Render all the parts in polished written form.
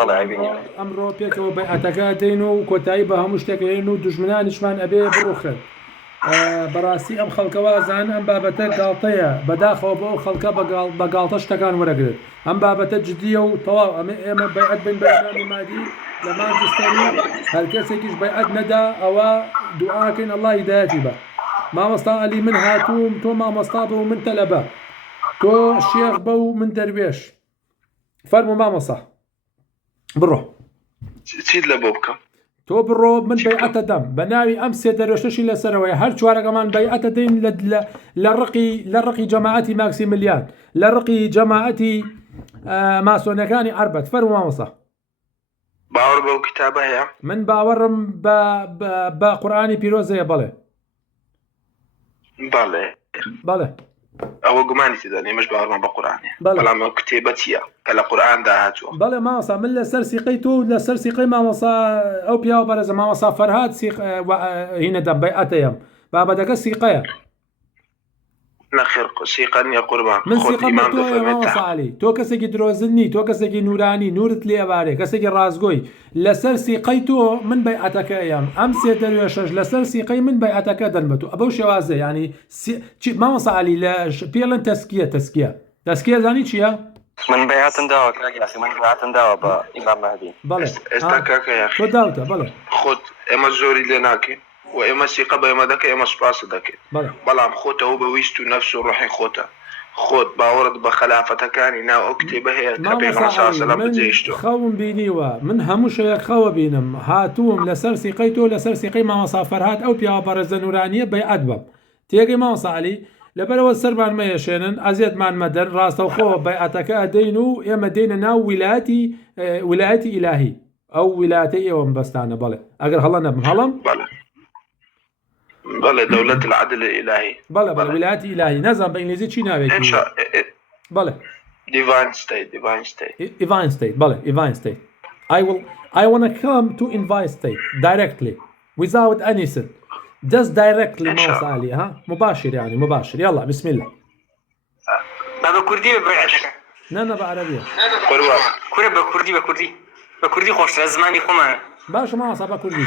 بەڵێ عیبی ئەمڕۆ پێکەوە بەیعەتەکە دەین و کۆتایی بە هەموو شتێکین و دوژمنانیشمان ئەبێ بڕوخن. بەڕاستی ئەم خەڵکەوە زان ئەم بابەتە گاڵتەیە بەداخەوە بۆ ئەو خەڵکە بە گاڵتە شتەکان وەرەگرێت. ئەم بابەتە جددیە و تەواو ئێمە بەیعەت بین بە ئیمامی مادی لە مانچستەری هەر کەسێکیش بەیعەت نەدا ئەوە دوعاکەین ئەڵڵا هیدایەتی بە. مامۆستا عەلی من هاتووم تۆ مامۆستا بە و من تەلەبە، تۆ شێخ بە و من دەروێش. فەرموو مامۆستا بڕۆ چیت لە بۆ بکەم. تۆ بڕۆ من بەیعەتە دەم بە ناوی ئەم سێ دەروێشەشی لەسەرەوەی هەر چوارەکەمان بەیعەتە دەین لە ڕقی جەماعەتی ماکسیملیان، لە ڕقی جەماعەتی ماسۆنەکانی عەربەت. فەرموو مامۆستا. باوەڕ بەو کتابە هەیە؟ من باوەڕم بە قورئانی پیرۆزەیە. بەڵێ بەڵێ ئەوە گومانی تێدا ئێمەش باوەڕمان بە قورئانێ، بەڵام ئەو کتێبە چییە کە لە قورئاندا هاتووە؟ بەڵێ مامۆستا من لەسەر سیقەی تۆ لەسەر سیقەی مامۆستا ئەو پیاوە بەرەزە مامۆستا فەرهاد هینە دەم بەیعەتەیەم بابەتەکە سیقەیە. نەخێر سیقە نییە قوربان، من سیقەم بە تۆیە مامۆستا عەلی. تۆ کەسێکی درۆزن نی، تۆ کەسێکی نورانی، نورت لێ ئەبارێ، کەسێکی ڕازگۆی. لەسەر سیقەی تۆ من بەیعەتەکەیەم، ئەم سێ دەروێشەش لەسەر سیقەی من بەیعەتەکە دەن بە تۆ. ئەبەو شێوازە ینی مامۆستا عەلی لە پێڵەن تەسکیە زانی چییە؟ من بەیعەتم داوە من بەیعەتم داوە بە ئیمام مەهدی. بەڵێ ئێستا کاکە تۆ داوتە. بەڵێ خۆت ئێمە زۆری لێ ناکەین و ئێمە سیقە بە ئێمە دەکەی، ئێمە سوپاس دەکەین، بەڵام خۆتەوە بە ویست و نەفس و ڕوحی خۆتە خۆت باوەڕت بە خەلافەتەکانی ناو ئەو کتێبە هەیە کە پێغەمبەر صلی الله علیه و سلم بجێشتووە. خەوم بینیوە من هەموو شەیەک خەوە بینم، هاتووم لەسەر سیقەی تۆ لەسەر سیقەی مامۆستا فەرهاد ئەو پیاوە بەڕێزە نورانیە بەیعەت بەم. تێگەی مامۆستا عەلی لەبەرەوە سەرمان مەیەشێنن ئەزیەتمان مەدەن ڕاستەوخۆوە بەیعەتەکە ئەدەین و ئێمە دێنە ناو ویلایەتی ئیلاهی، ئەو ویلایەتەی ئێوەم بەستانە. بەڵێ ئەگەر هەڵە نەبم هەڵم بەڵێ دەولەت العەدل الئیلاهی. بەڵێ ویلایەتی ئیلاهی. نەزانم بە ئینگلیزی چی ناوێکی. بەڵێ divine state. بەڵێ divine state. I want to come to invite state directly without anything. just directly مامۆستا عەلی مباشر يعني مباشر. يلا بسم الله. بكردي ببيعتك؟ لا بعربية. كوري بكردي خوش زماني خما. باش ما صار بكردي.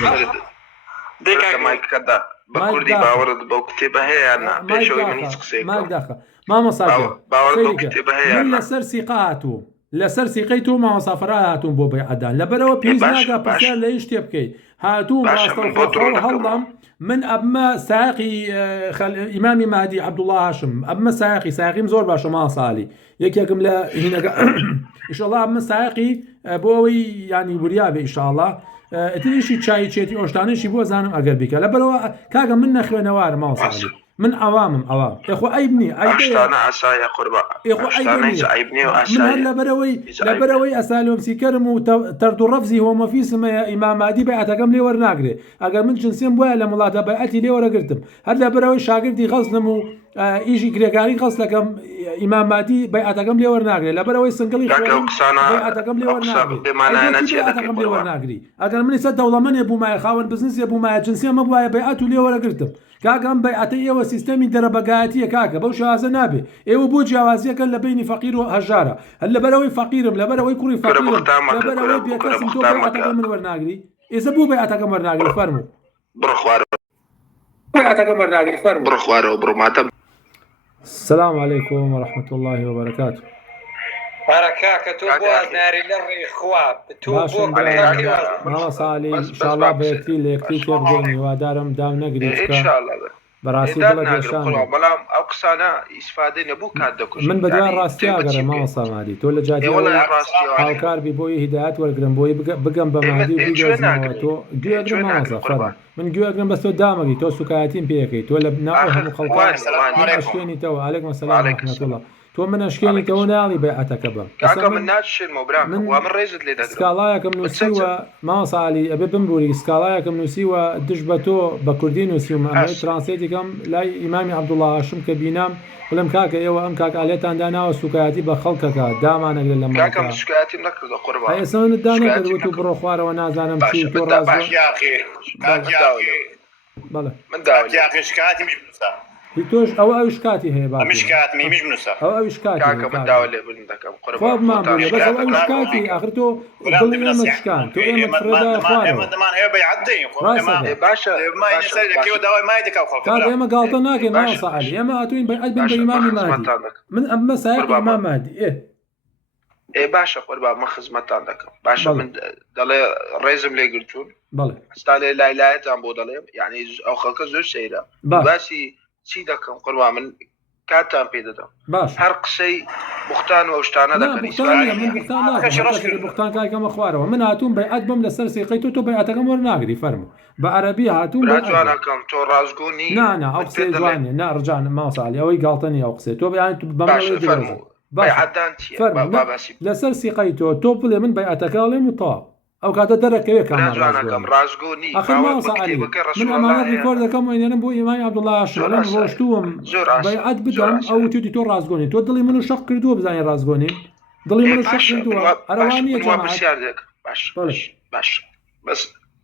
ديك ما كذا بكردي باورد بكتبه هي أنا بيشوي من يسقسيك. ما دخل. ما مصادر. باورد بكتبه هي أنا. لسر سيقاتو. لسر سيقيتو ما صافراتهم بو بيعدان. لبروا بيزناقة بسال ليش تبكي. هاتوم راستو هالله من أبما ساقي إمامي مهدي عبد الله هاشم أبما ساقي مزور باش ما صالي يكيكم لا هنا إن شاء الله أبما ساقي بوي يعني بريابي إن شاء الله تريشي تشاي تشيتي أوشتاني شي بو زانم أقل بك لبروا كاغا من نخوة نوار ما صالي من عوام إخو أيبني أشتانا عسايا قربا إخو أيبني وعسايا من لبروي أسالهم سيكرم وتردو رفزي هو ما في سما إمام مهدي بيعتكم لي ورناقري أقل من جنسين بويا لما الله بيعتي لي ورقرتم هل لبروي شاقردي غصنمو إيجي كريكاري غصلكم إمام مهدي بيعتكم لي ورناقري لبروي سنقلي بيعتكم لي ورناقري أقل من يسد دولة من يبو ما يخاون بزنس يبو ما جنسين ما بويا بيعتو لي ورقرتم كاغام بيعتي ئێوە سیستەمی دەرەبەگایەتیە کاکە بەو شازە نابێ ئێوە بۆ جیاوازیەکەن لە بینی فەقیر و هەژارە هەر لەبەرەوەی فەقیرم لەبەرەوەی کوڕی فەقیرم لەبەرەوەی بێکەسم تۆ بەیعەتەکە من وەرناگری ئێستا بوو بەیعەتەکەم وەرناگری فەرموو بڕۆ خوارەوە بەیعەتەکەم وەرناگری فەرموو بڕۆ خوارەوە بڕۆ ماتەم. السلام عليكم ورحمة الله وبركاته. بركاك توبوا ناري للري خواب توبوا ما صالي إن شاء الله بيكتي ليكتي كيبجوني ودارم دام نقري إن شاء الله براسي بلد يشان بلام أقصانا استفادة نبوك هادكوش من بدوان راستي أقرأ ما وصل مادي تولى جاتي هالكار بيبوي هدايات والقرن بوي بقم بمهدي بيجوز مواتو جو أقرأ ما وصل فرق من جو أقرأ بس تو دامجي تو سكايتين بيكي تولى بناؤهم وخلقان من أشكيني تو عليكم السلام ورحمة الله تو من أشكيني تو ناضي بيعتك بم. كاكا من ناتش المبرم ومن ريزد لي دقر. سكالايا كم نسيوا ما صالي أبي بنبوري سكالايا كم نسيوا دجبتو بكردين نسيوا أما ترانسيتي كم لا إمامي عبد الله هاشم كبينام ولم كاكا إيوه أم كاكا عليتان دانا وسكاياتي بخلقك داما نقول لما كاكا من سكاياتي نقول قربا. هاي سون الدانا قدروا تبرو خوار ونازانا مشي تو رازو. يا أخي كاكا بله. من داوي يا أخي سكاياتي مش بنسى. هی تۆش ئەوش کاتی هەیە با مش کاتمی مش بنووسە ئەوش کاکە کاتی من داوا لێ بن دەکەم خۆ بمان بێ بەس ئەوش کاتی ئاخر تۆ دڵی ئێمە شکان تۆ ئێمە فرەدای خوارەوە دەمان هەیە بەیعەت باشە داوای مای دەکاو خەڵک کاک ئێمە گاڵتە ناکەین ماوەسا عەلی ئێمە هاتووین بەیعەت بن بە ئیمامی مادی من ئەمە سایق ئیمام مادی باشە قوربان من خزمەتتان دەکەم باشە من دەڵێ ڕێزم لێ گرتوون بەڵێ هەستا لێ لایلایەتان بۆ دەڵێم یعنی ئەو خەڵکە زۆر سەیرە باسی چی دەکەم قوربان من کاتتان پێ دەدەم باش هەر قسەی بوختان و شتانە دەکەن بوختان کاکەمە خوارەوە من هاتوون بەیعەت بم لەسەر سیقەی تۆ بەیعەتەکەم وەرناگری فەرموو بە عەرەبی هاتوون جوانەکەم تۆ ڕازگۆنی نا ئەو قسەی جوانێ نا ڕجان ماوەسا عەلی ئەوەی گاڵتەنی ئەو قسەی تۆ بەیان لەسەر سیقەی تۆ بڵێ من بەیعەتەکە ئەڵێم و تەواو ئەو کاتە دەرەکەوێت ڕازگۆنی من ئەمانە ڕیکۆرد دەکەم وێنێنم بۆ ئیمامی عەبدوڵڵا هاشمی ڕۆشتووم بەیعەت بدەم ئەو توی تۆ ڕازگۆنی تۆ دڵی من و شەق کردووە بزانێ ڕازگۆنی دڵی من و شەق کردووە ئەروانیە باش بەس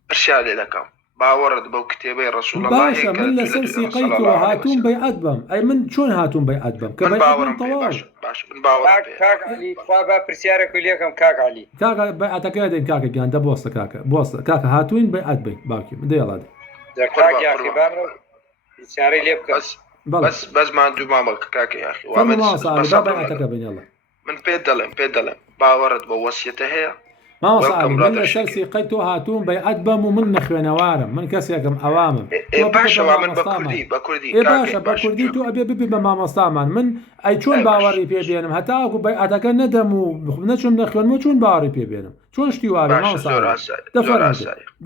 پرسیار لێ دەکەم باوەڕت بەو کتێبەی ڕەسوڵ باشە من لەسەر سیقەی تۆ هاتوون بەیعەت بم ئەی من چۆن هاتوون بەیعەت بم کە باوەڕم باش من باوەڕ با پرسیارێک لێکم کاک عەلی کاکە بەیعەتەکە دەین کاکە گیان دە بۆستە کاکە بۆستە کاکە هاتوین بەیعەت بین باوکی دەیڵات پرسیارەی لێ بکە بەس ماندوومان بە کاکە یاخی بەیعەتەکە بینەڵە من پێ دەڵێم باوەڕت بە وەسیەتە هەیە ماوەسا من لەسەر سیقەی تۆ هاتوون بەیعەت بەم و من نەخوێنەوارم من کەسێکم ئەوامم باشە بە کوردی تۆ ئەبێ ببی بە مامۆستامان من ئەی چۆن باوەڕی پێبێنم هەتاکو بەیعەتەکە نەدەم و نەچۆن نەخوێنمە چۆن باوەڕی پێبێنم چۆن شتی وابێ ماوەسا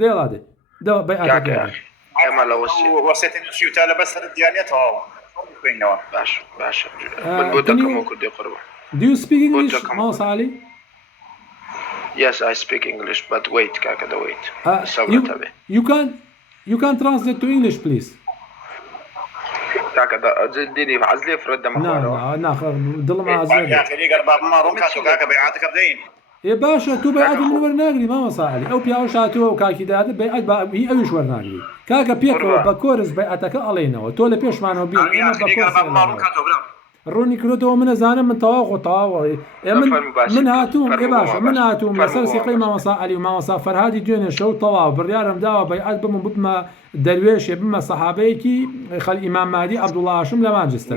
دەیڵاتێ بەیعەتەکە ئێمە لە وەسیەتە لە بەسەر دیانێتەوە خوێنەوە باشە من بۆ دەکەم کوردی قوربان Do you speak English, ماوەسا عەلی؟ Yes, I speak English, but wait, Kaka, wait. You can translate to English, please. Kaka, dini عزلي فرد ما ضل ما عزلي. يا أخي ليه قرب ما روم كاتو كاكا بيعاتك بدين. يا باشا تو بيعات من ورناغري ما صاحلي أو بيعو شاتو أو كاكي ده بيعات هي أوش ورناغري. كاكا بيكو بكورس بيعاتك علينا وتولى بيش معنا بين. يا أخي ليه قرب ما روم كاتو بلا. روني كروتو من زانه من طواغ من هاتوم يا باشا من هاتوم لسلسي قيمه مصاعلي وما مصافر هذه جينا شو طواغ بالريال مداوا بيعات بما درويش بما صحابيكي خل امام مهدي عبد الله هاشم لمانشستر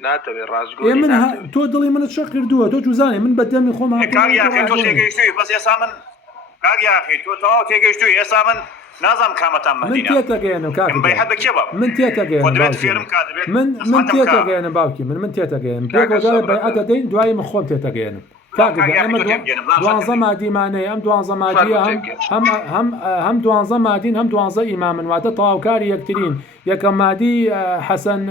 ناتبي رازقوني من تو دلي من تشكر دوا تو جوزاني من بدمي خوما كاغ يا اخي تو تيجيشتوي بس يا سامن كاغ يا اخي تو تيجيشتوي يا سامن نظام كامتان مدينه من تيتاقين كاكي من بيحبك كباب من تيتاقين من تيتاقين باوكي من تيتاقين بيقو جاي بيعات دين دواي مخون تيتاقين كاكي اما دوانزا مادي ماني ام دوانزا مادي هم دوانزا مادين هم دوانزا اماما واتا طواوكاري يكترين يكا مادي حسن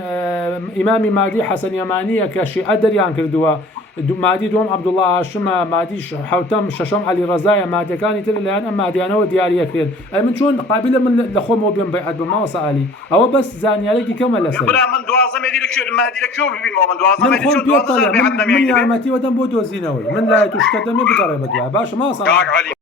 امامي مادي حسن يماني كشي ادريان كردوا مادي دوم عبد الله هاشم مادي حوتم ششم علي رزايا مادي كان تل الان اما مادي و دياري كرين اي من شلون قابله من لخوم وبين بيعت بما وصالي او بس زاني عليك كما لسه بلا من دوازه مدي لك شو مادي لك شو من دوازه مدي شو دوازه من يعمتي ودم بودو زينوي من لا تشتدم بقريبه باش ما صار